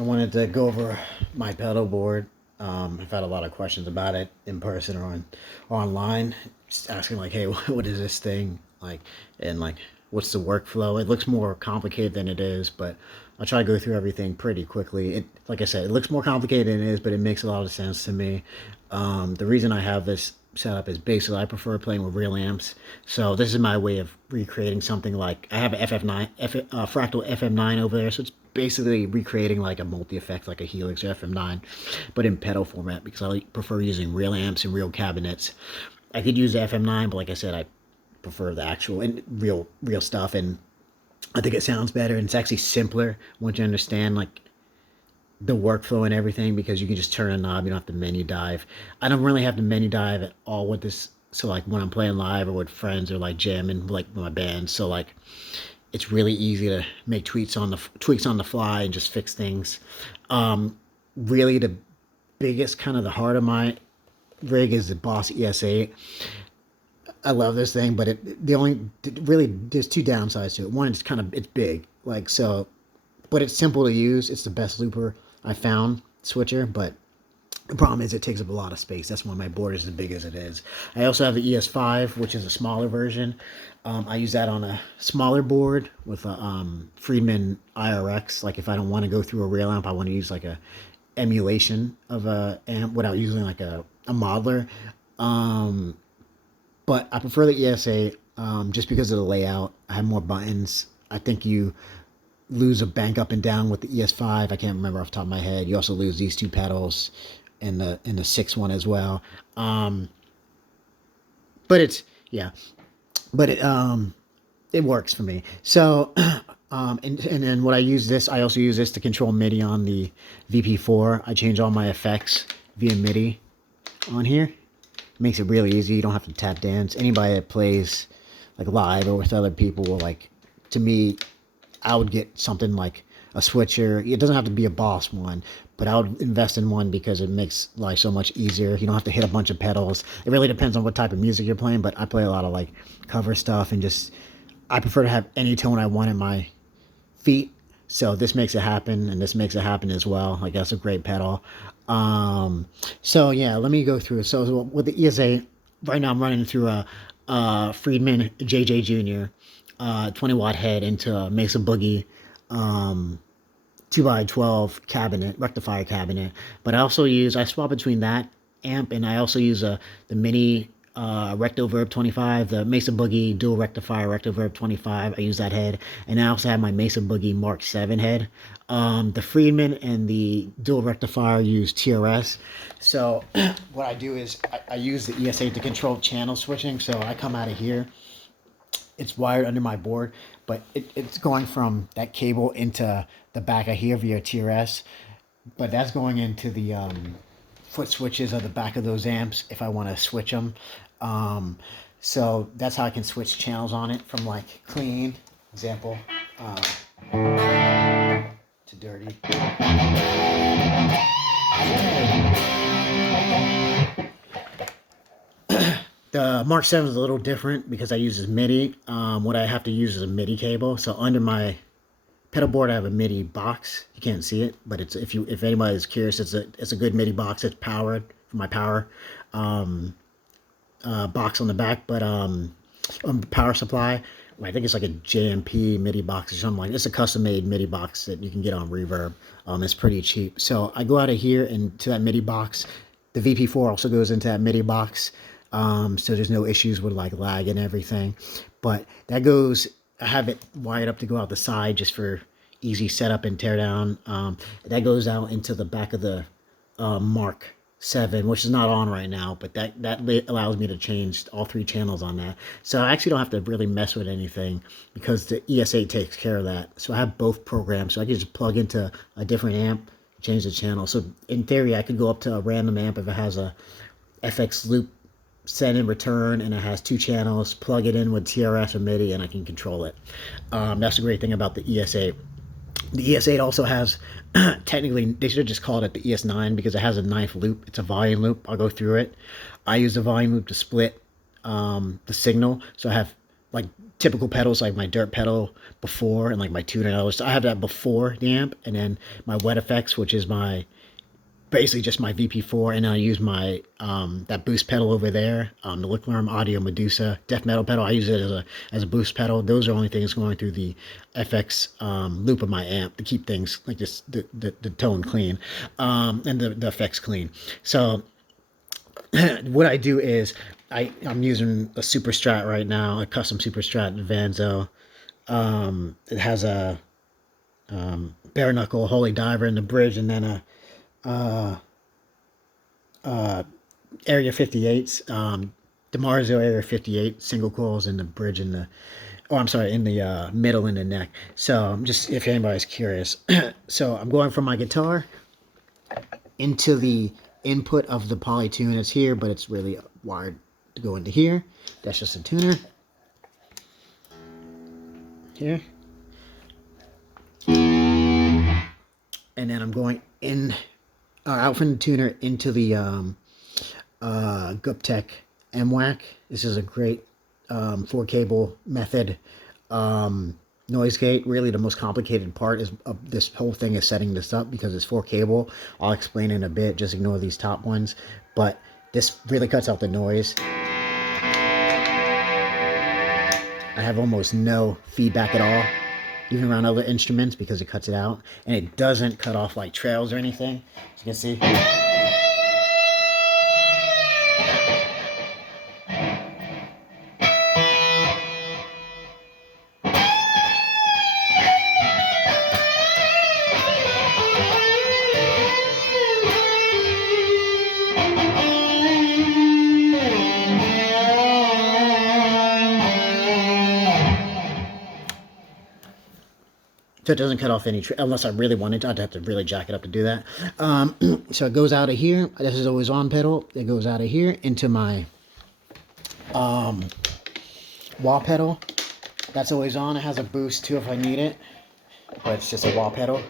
I wanted to go over my pedal board. I've had a lot of questions about it in person or online, just asking like, "Hey, what is this thing like?" And like, what's the workflow? It looks more complicated than it is, but I'll try to go through everything pretty quickly. It, like I said, it looks more complicated than it is, but it makes a lot of sense to me. The reason I have this setup is basically I prefer playing with real amps. So this is my way of recreating something like I have an FF9, Fractal FM9 over there. So it's basically recreating like a multi-effect, like a Helix or FM9, but in pedal format because I prefer using real amps and real cabinets. I could use the FM9, but like I said, I prefer the actual and real stuff, and I think it sounds better and it's actually simpler once you understand like the workflow and everything, because you can just turn a knob. You don't have to menu dive. I don't really have to menu dive at all with this. So like when I'm playing live or with friends or like jamming like with my band, so like it's really easy to make tweaks on the fly and just fix things. Really the biggest kind of the heart of my rig is the Boss ES-8. I love this thing, but there's two downsides to it. One, it's big, like so, but it's simple to use. It's the best looper I found switcher, but the problem is it takes up a lot of space. That's why my board is as big as it is. I also have the ES-5, which is a smaller version. I use that on a smaller board with a Friedman IRX. Like if I don't want to go through a real amp, I want to use like a emulation of a amp without using like a modeler. But I prefer the ES-8 just because of the layout. I have more buttons. I think you lose a bank up and down with the ES-5. I can't remember off the top of my head. You also lose these two pedals and the 6 one as well. But it's it works for me. So and then what I also use this to control MIDI on the VP4. I change all my effects via MIDI on here. It makes it really easy. You don't have to tap dance. Anybody that plays like live or with other people will like, to me, I would get something like a switcher. It doesn't have to be a Boss one, but I would invest in one because it makes life so much easier. You don't have to hit a bunch of pedals. It really depends on what type of music you're playing, but I play a lot of like cover stuff and just, I prefer to have any tone I want in my feet. So this makes it happen, and this makes it happen as well. Like that's a great pedal. So yeah, let me go through it. So with the ES-8, right now I'm running through a Friedman JJ Jr. 20-watt head into a Mesa Boogie 2x12 cabinet, rectifier cabinet. But I swap between that amp, and I also use the Mini Recto Verb 25, the Mesa Boogie dual rectifier Recto Verb 25. I use that head, and I also have my Mesa Boogie Mark 7 head. The Friedman and the dual rectifier use TRS. So what I do is I use the ES-8 to control channel switching. So I come out of here. It's wired under my board, but it's going from that cable into the back of here via TRS. But that's going into the foot switches of the back of those amps if I want to switch them. So that's how I can switch channels on it from like clean, example, to dirty. The Mark 7 is a little different because I use this MIDI. What I have to use is a MIDI cable. So under my pedal board, I have a MIDI box. You can't see it, but it's if anybody is curious, it's a good MIDI box. It's powered for my power box on the back, but power supply. I think it's like a JMP MIDI box or something like. It's a custom-made MIDI box that you can get on Reverb. It's pretty cheap. So I go out of here and to that MIDI box. The VP4 also goes into that MIDI box. So there's no issues with like lag and everything, but that goes, I have it wired up to go out the side just for easy setup and tear down. That goes out into the back of the Mark 7, which is not on right now, but that allows me to change all 3 channels on that. So I actually don't have to really mess with anything because the ES-8 takes care of that. So I have both programs, so I can just plug into a different amp, change the channel. So in theory, I could go up to a random amp if it has a FX loop send and return, and it has 2 channels, plug it in with TRS or MIDI, and I can control it. That's the great thing about the ES-8. The ES-8 also has, technically, they should have just called it the ES-9 because it has a 9th loop. It's a volume loop. I'll go through it. I use the volume loop to split the signal. So I have like typical pedals, like my dirt pedal before, and like my tuner. I have that before the amp, and then my wet effects, which is my basically just my VP4, and I use my that boost pedal over there, the Lichtlaerm Audio Medusa death metal pedal. I use it as a boost pedal. Those are only things going through the FX loop of my amp to keep things like this, the tone clean, and the effects clean. So what I do is I'm using a Superstrat right now, a custom Superstrat Vanzo. It has a bare knuckle Holy Diver in the bridge, and then a Area 58s, DeMarzo Area 58 single coils in the bridge in the, oh, I'm sorry, in the middle in the neck. So just if anybody's curious, so I'm going from my guitar into the input of the Polytune. It's here, but it's really wired to go into here. That's just a tuner. Here. And then I'm going in, out from the tuner into the Guptech MWAC. This is a great 4-cable method noise gate. Really the most complicated part is this whole thing is setting this up because it's 4-cable. I'll explain in a bit, just ignore these top ones, but this really cuts out the noise. I have almost no feedback at all, even around other instruments, because it cuts it out, and it doesn't cut off like trails or anything, as you can see. So it doesn't cut off any, unless I really wanted to. I'd have to really jack it up to do that. So it goes out of here. This is always on pedal. It goes out of here into my wah pedal. That's always on. It has a boost too if I need it, but it's just a wah pedal.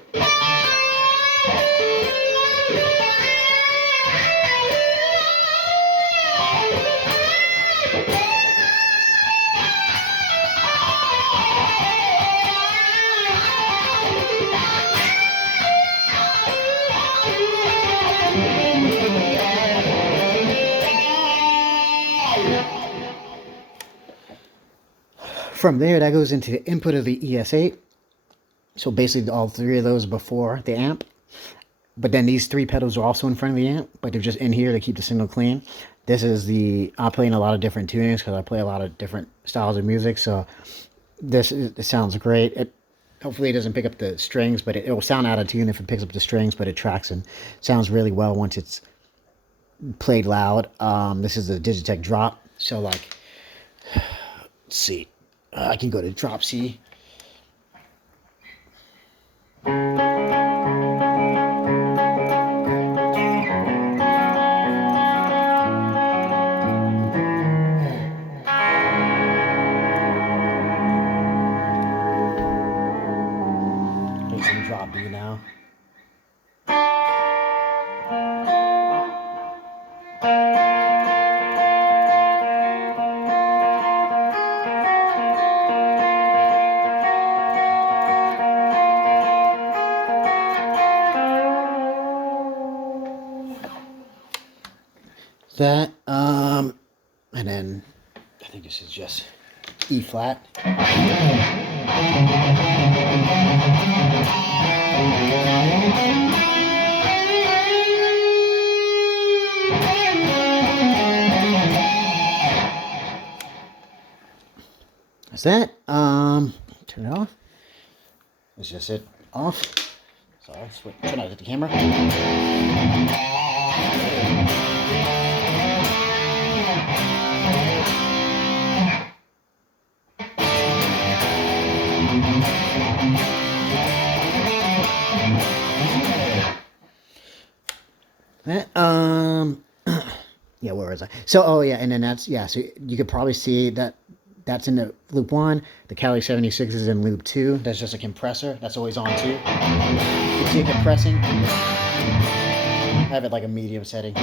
From there, that goes into the input of the ES-8. So basically all three of those before the amp. But then these three pedals are also in front of the amp, but they're just in here to keep the signal clean. This is the, I play in a lot of different tunings because I play a lot of different styles of music. So it sounds great. Hopefully it doesn't pick up the strings, but it will sound out of tune if it picks up the strings, but it tracks and sounds really well once it's played loud. This is the Digitech Drop. So like, let's see. I can go to drop C. Make some drop B now. That and then I think this is just E flat. That's that. Turn it off. That's just it off. Sorry, turn out the camera. That, yeah, where was I? So, oh yeah, and then that's, yeah, so you could probably see that that's in the loop 1. The Cali76 is in loop 2. That's just a compressor. That's always on too. You can see it compressing. I have it like a medium setting.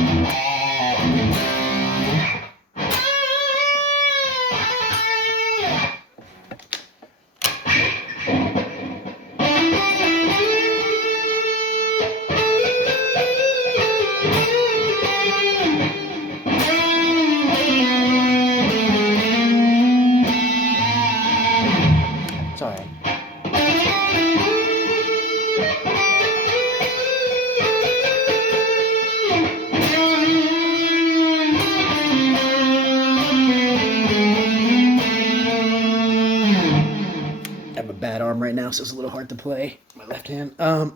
so it's a little hard to play my left hand. And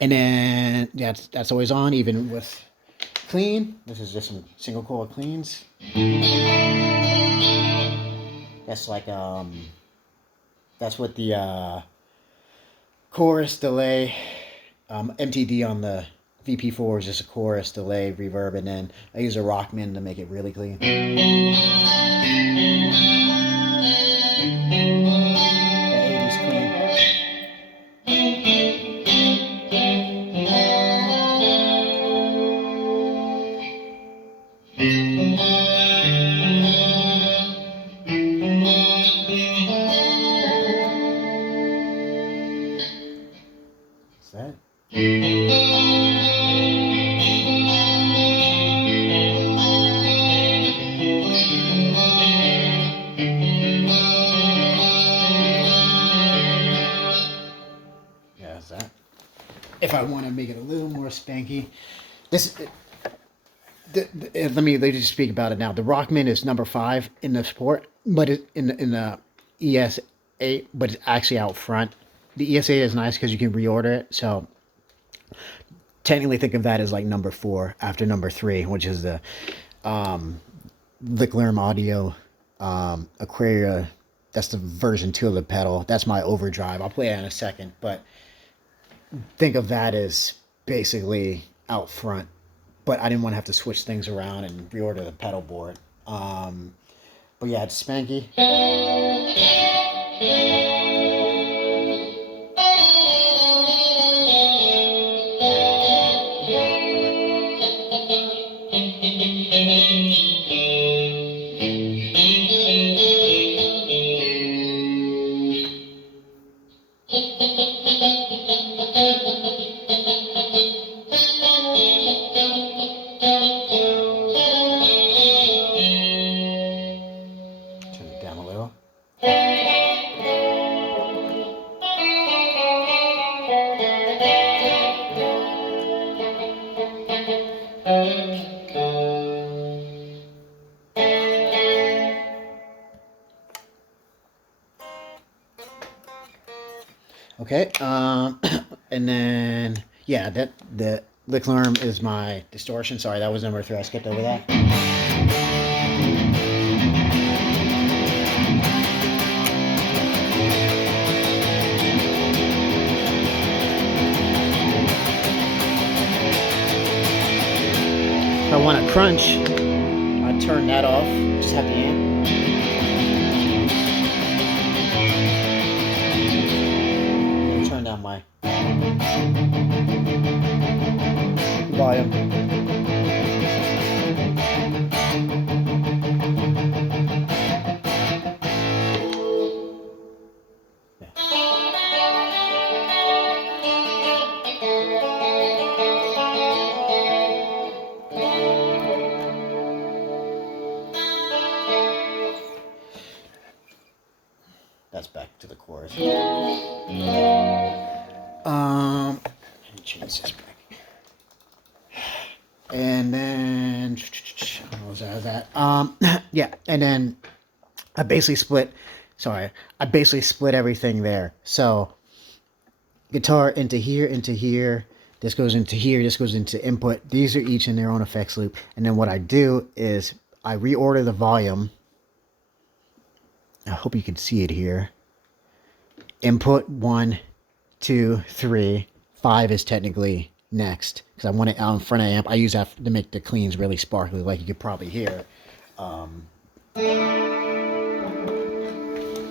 then yeah, that's always on, even with clean. This is just some single coil cleans. That's like that's what the chorus delay, MTD on the VP4 is just a chorus delay reverb, and then I use a Rockman to make it really clean. The 80s clean. What's that? That. If I want to make it a little more spanky, let me just speak about it now. The Rockman is number 5 in the sport, but in the ES-8, but it's actually out front. The ES-8 is nice because you can reorder it. So technically, think of that as like number 4 after number 3, which is the Lichtlaerm Aquaria. That's the version 2 of the pedal. That's my overdrive. I'll play it in a second, but think of that as basically out front, but I didn't want to have to switch things around and reorder the pedal board. But yeah, it's spanky. Okay, and then yeah, the Lichtlaerm is my distortion. Sorry, that was number 3. I skipped over that. If I want to crunch, I turn that off. Just have the amp. My volume. Yeah. That's back to the chorus. Let me change this back. And then what was that? Yeah, and then I basically split everything there. So guitar into here, this goes into here, this goes into input. These are each in their own effects loop. And then what I do is I reorder the volume. I hope you can see it here. Input 1, 2, 3, 5 is technically next because I want it out in front of the amp. I use that to make the cleans really sparkly, like you could probably hear.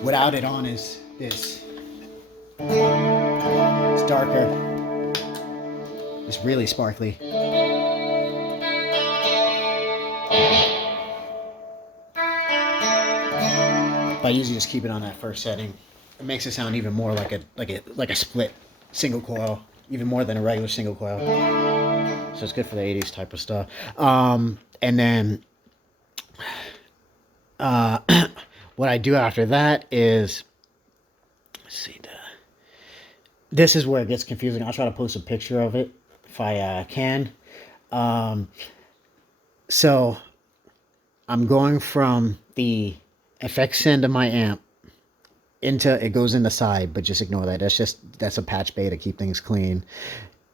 Without it on is this. It's darker. It's really sparkly. But I usually just keep it on that first setting. It makes it sound even more like a split single coil, even more than a regular single coil. So it's good for the 80s type of stuff. And then what I do after that is, let's see, this is where it gets confusing. I'll try to post a picture of it if I can. So I'm going from the effects end of my amp into, it goes in the side, but just ignore that. That's a patch bay to keep things clean,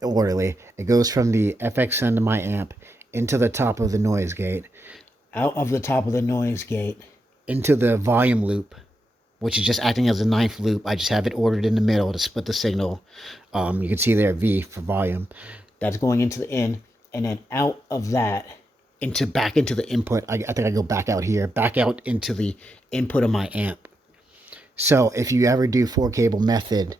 orderly. It goes from the FX end of my amp into the top of the noise gate, out of the top of the noise gate into the volume loop, which is just acting as a ninth loop. I just have it ordered in the middle to split the signal. You can see there V for volume. That's going into the in, and then out of that back into the input. I think I go back out here, back out into the input of my amp. So if you ever do 4-cable method,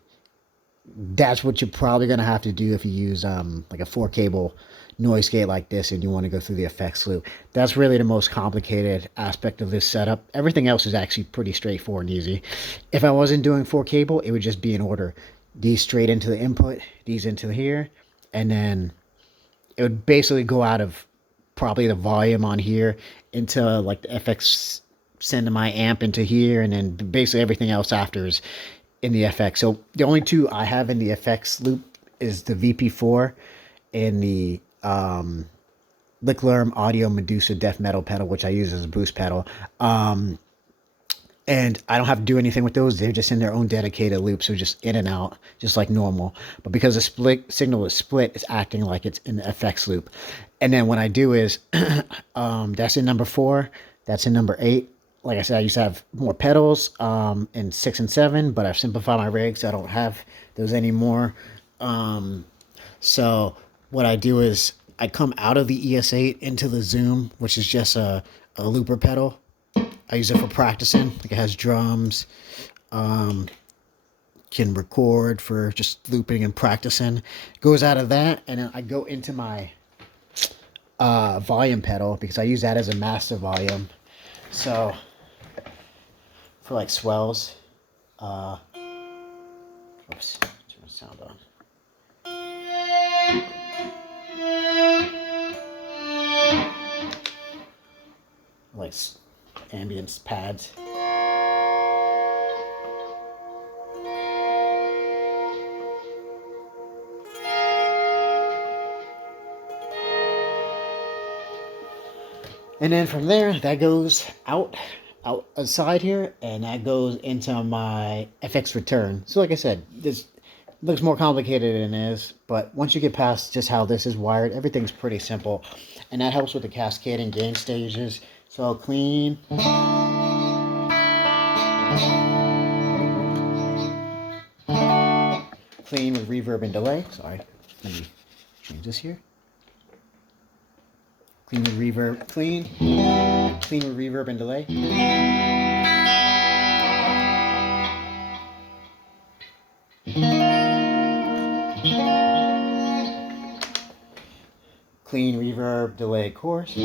that's what you're probably going to have to do if you use like a 4-cable noise gate like this and you want to go through the effects loop. That's really the most complicated aspect of this setup. Everything else is actually pretty straightforward and easy. If I wasn't doing 4-cable, it would just be in order. These straight into the input, these into here, and then it would basically go out of probably the volume on here into like the FX send to my amp into here, and then basically everything else after is in the FX. So the only two I have in the FX loop is the VP4 and the Lichtlaerm Audio Medusa death metal pedal, which I use as a boost pedal. And I don't have to do anything with those. They're just in their own dedicated loop, so just in and out, just like normal. But because the split signal is split, it's acting like it's in the FX loop. And then what I do is, that's in number 4, that's in number 8. Like I said, I used to have more pedals in 6 and 7, but I've simplified my rigs. I don't have those anymore. So what I do is I come out of the ES-8 into the Zoom, which is just a looper pedal. I use it for practicing. Like it has drums, can record for just looping and practicing. Goes out of that, and then I go into my volume pedal because I use that as a master volume. So for like swells, oops, turn the sound on. Like ambience pads. And then from there, that goes out aside here, and that goes into my FX return. So like I said, this looks more complicated than it is, but once you get past just how this is wired, everything's pretty simple. And that helps with the cascading gain stages. So I'll clean. Clean with reverb and delay. Sorry, let me change this here. Clean with reverb, clean with reverb and delay. Clean reverb, delay, chorus.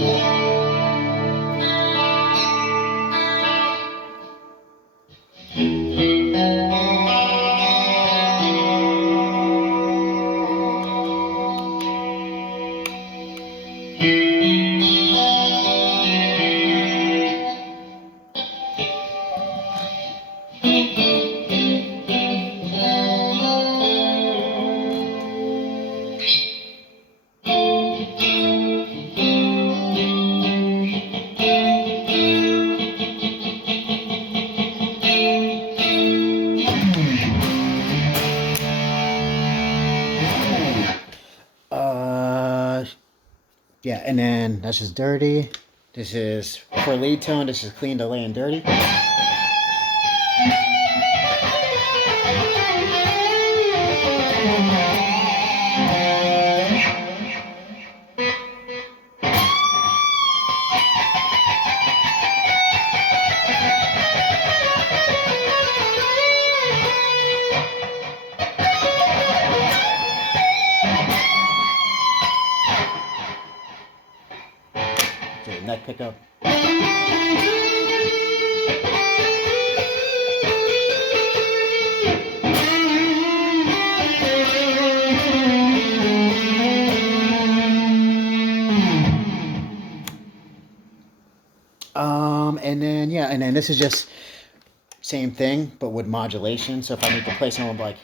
Yeah, and then that's just dirty. This is for lead tone. This is clean, delay, and dirty. Neck pickup. And then this is just same thing, but with modulation. So if I need to play something like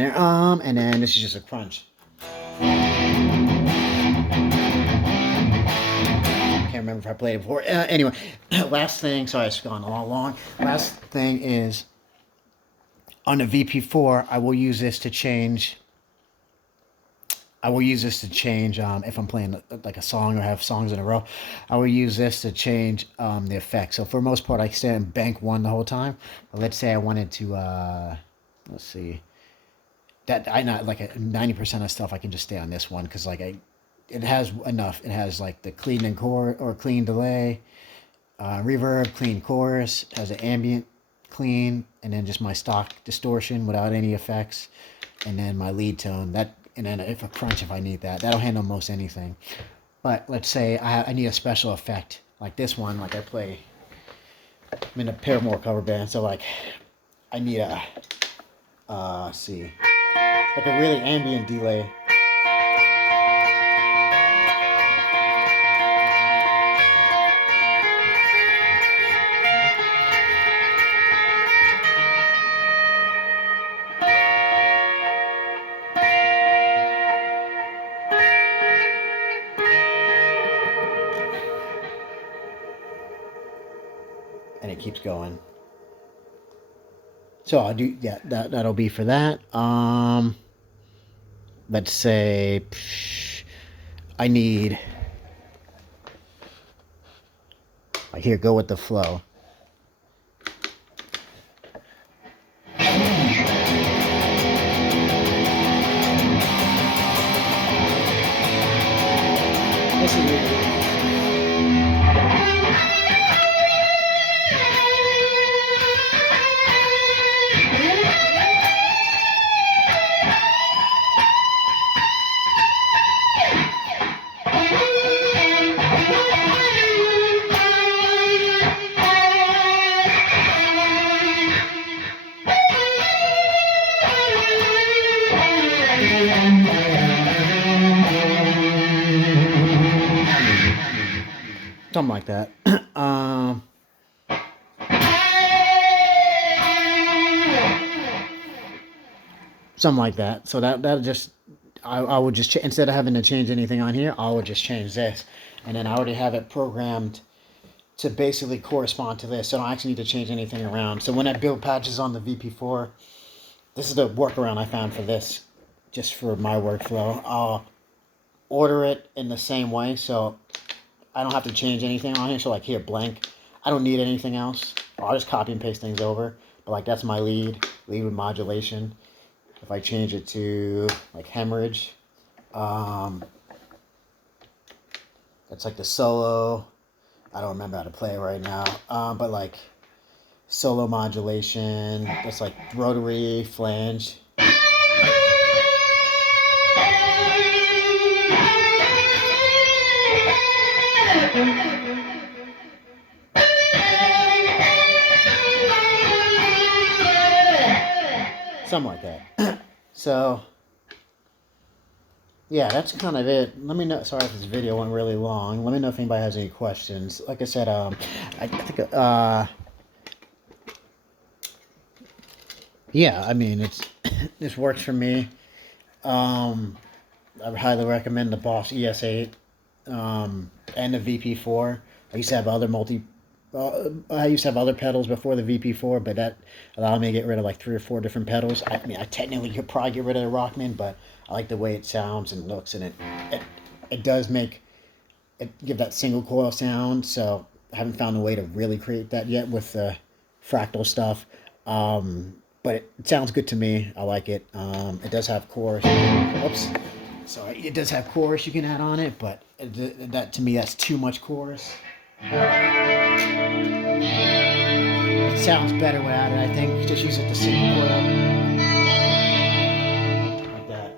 in there. And then this is just a crunch. Can't remember if I played it before. Anyway, last thing. Sorry, it's gone a long. Last thing is on the VP4. I will use this to change. If I'm playing like a song or have songs in a row. I will use this to change the effect. So for the most part, I stay in bank 1 the whole time. But let's say I wanted to, let's see, that I not like 90% of stuff I can just stay on this one because like it has enough. It has like the clean and core or clean delay, reverb, clean chorus, has an ambient clean, and then just my stock distortion without any effects, and then my lead tone and then if a crunch if I need that. That'll handle most anything. But let's say I need a special effect like this one. Like I'm in a Paramore cover band, so like I need a see, like a really ambient delay. And it keeps going. So I'll do, yeah, that'll be for that. Let's say I need, like here, go with the flow. This is really something like that. Something like that. So that'll just, I would just instead of having to change anything on here, I would just change this, and then I already have it programmed to basically correspond to this. So I don't actually need to change anything around. So when I build patches on the VP4, this is the workaround I found for this, just for my workflow. I'll order it in the same way, so I don't have to change anything on here. So like here, blank. I don't need anything else. I'll just copy and paste things over. But like that's my lead with modulation. If I change it to like hemorrhage, that's like the solo. I don't remember how to play it right now. But like solo modulation, that's like rotary, flange. Something like that. So, yeah, that's kind of it. Let me know. Sorry if this video went really long. Let me know if anybody has any questions. Like I said, I think, yeah, I mean, this works for me. I would highly recommend the Boss ES-8 and the VP4. I used to have other pedals before the VP4, but that allowed me to get rid of like 3 or 4 different pedals. I mean, I technically could probably get rid of the Rockman, but I like the way it sounds and looks, and it does give that single coil sound. So I haven't found a way to really create that yet with the Fractal stuff. But it sounds good to me. I like it. It does have chorus. Oops. Sorry. It does have chorus you can add on it, but that to me, that's too much chorus. It sounds better without it, I think. Just use it to single coil. Like that.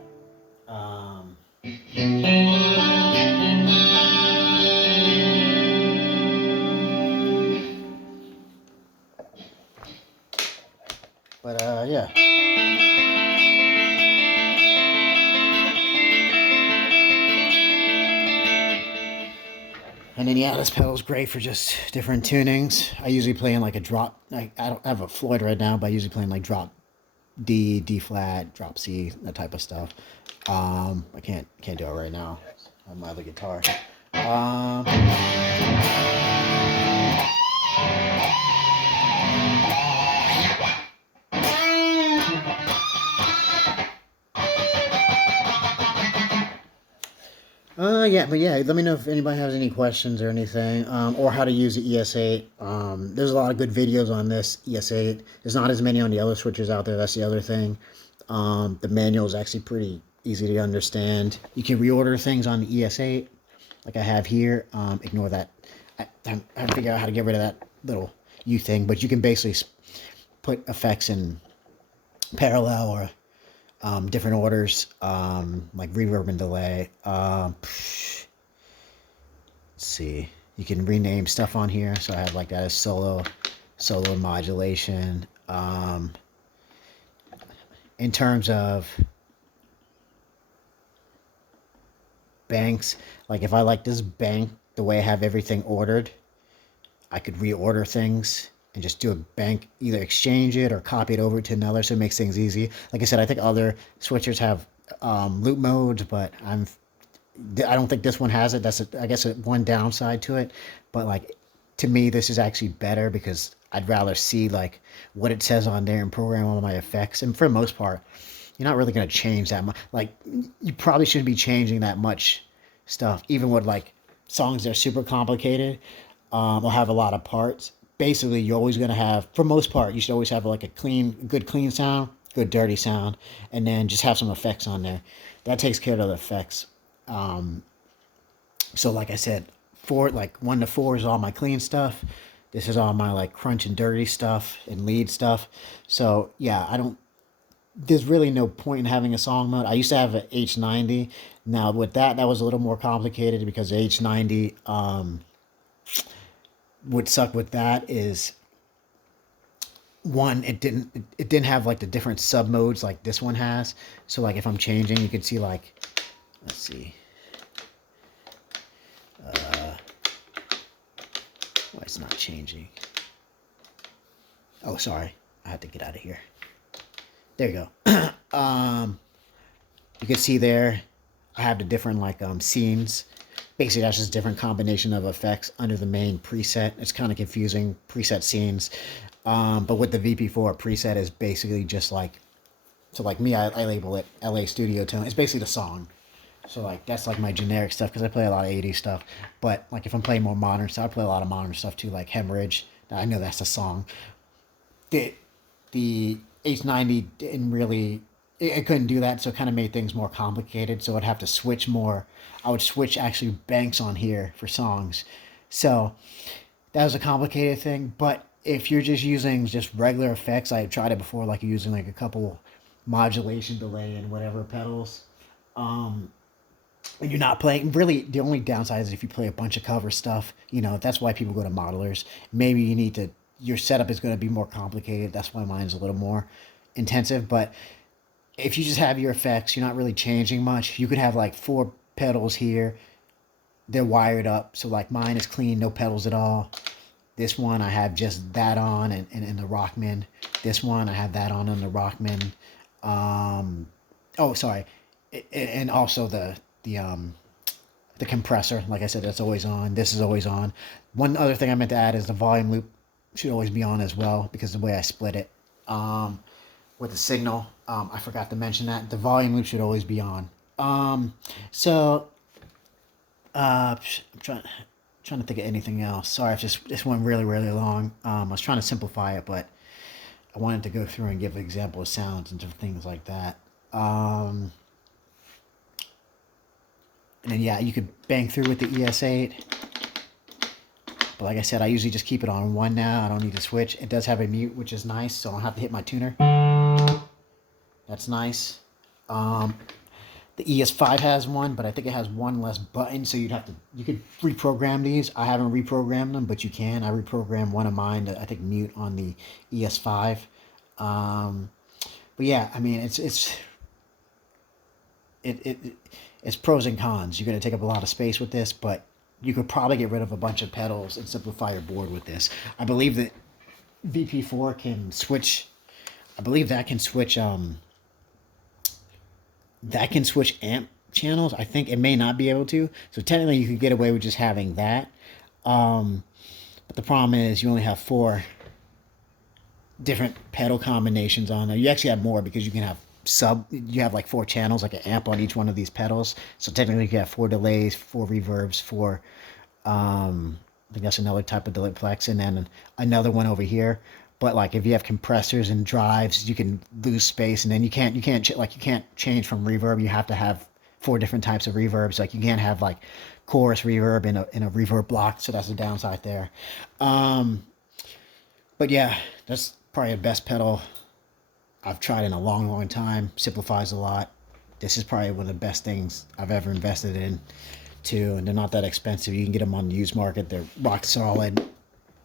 But yeah. And then yeah, this pedal's great for just different tunings. I usually play in like a drop. I don't have a Floyd right now, but I usually play in like drop D, D flat, drop C, that type of stuff. I can't do it right now on my other guitar. Yeah, but yeah, let me know if anybody has any questions or anything, or how to use the ES-8. There's a lot of good videos on this ES-8. There's not as many on the other switchers out there. That's the other thing. The manual is actually pretty easy to understand. You can reorder things on the ES-8, like I have here. Ignore that. I haven't figured out how to get rid of that little U thing, but you can basically put effects in parallel or different orders, like reverb and delay. Let's see. You can rename stuff on here. So I have like that as solo modulation. In terms of banks, like if I like this bank, the way I have everything ordered, I could reorder things and just do a bank, either exchange it or copy it over to another, so it makes things easy. Like I said, I think other switchers have loop modes, but I don't think this one has it. That's I guess one downside to it. But like to me, this is actually better because I'd rather see like what it says on there and program all my effects. And for the most part, you're not really going to change that much. Like you probably shouldn't be changing that much stuff, even with like songs that are super complicated or have a lot of parts. Basically, you're always going to have, for most part, you should always have like a good clean sound, good dirty sound, and then just have some effects on there. That takes care of the effects. So like I said, 1 to 4 is all my clean stuff. This is all my like crunch and dirty stuff and lead stuff. So yeah, there's really no point in having a song mode. I used to have an H90. Now with that was a little more complicated because the H90, what sucked with that is one, it didn't have like the different sub modes like this one has. So like if I'm changing, you can see like, let's see. Why it's not changing? Oh, sorry. I had to get out of here. There you go. You can see there, I have the different like scenes. Basically, that's just a different combination of effects under the main preset. It's kind of confusing, preset scenes. But with the VP4, preset is basically just like, so like me, I label it LA Studio Tone. It's basically the song. So like that's like my generic stuff because I play a lot of 80s stuff. But like if I'm playing more modern stuff, I play a lot of modern stuff too, like Hemorrhage. I know that's a song. The H90 didn't really, it couldn't do that, so it kind of made things more complicated. So I'd have to switch more. I would switch actually banks on here for songs. So that was a complicated thing. But if you're just using just regular effects, I tried it before, like using like a couple modulation, delay, and whatever pedals. And you're not playing, really, the only downside is if you play a bunch of cover stuff, that's why people go to modelers. Maybe you need to, your setup is going to be more complicated. That's why mine's a little more intensive. But if you just have your effects, you're not really changing much. You could have like 4 pedals here. They're wired up. So like mine is clean, no pedals at all. This one, I have just that on and the Rockman. This one, I have that on the Rockman. Oh, sorry. And also the compressor, like I said, that's always on. This is always on. One other thing I meant to add is the volume loop should always be on as well because the way I split it with the signal, I forgot to mention that the volume loop should always be on. I'm trying to think of anything else. Sorry if this went really long. I was trying to simplify it, but I wanted to go through and give an example of sounds and different things like that. And then, yeah, you could bang through with the ES-8. But like I said, I usually just keep it on 1 now. I don't need to switch. It does have a mute, which is nice, so I don't have to hit my tuner. That's nice. The ES-5 has one, but I think it has 1 less button, so you could reprogram these. I haven't reprogrammed them, but you can. I reprogrammed one of mine to, I think, mute on the ES-5. But yeah, I mean, it's pros and cons. You're going to take up a lot of space with this, but you could probably get rid of a bunch of pedals and simplify your board with this. I believe that VP4 can switch I believe that can switch amp channels. I think it may not be able to. So technically you could get away with just having that. But the problem is you only have 4 different pedal combinations on there. You actually have more because you can have you have like 4 channels, like an amp on each one of these pedals. So technically you have 4 delays, 4 reverbs, 4 I think that's another type of delay flex, and then another one over here. But like if you have compressors and drives, you can lose space, and then you can't change from reverb. You have to have 4 different types of reverbs. Like you can't have like chorus reverb in a reverb block. So that's the downside there. But yeah, that's probably the best pedal I've tried in a long time. Simplifies a lot. This is probably one of the best things I've ever invested in too, and they're not that expensive. You can get them on the used market. They're rock solid.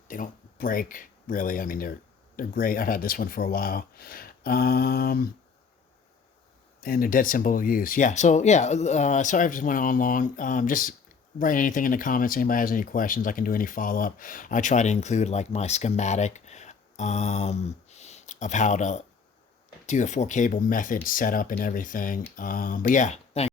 They don't break really. I mean, they're great. I've had this one for a while, and they're dead simple to use. Yeah. So yeah. Sorry I just went on long. Just write anything in the comments. Anybody has any questions, I can do any follow up. I try to include like my schematic of how to do the 4 cable method setup and everything. But yeah, thanks.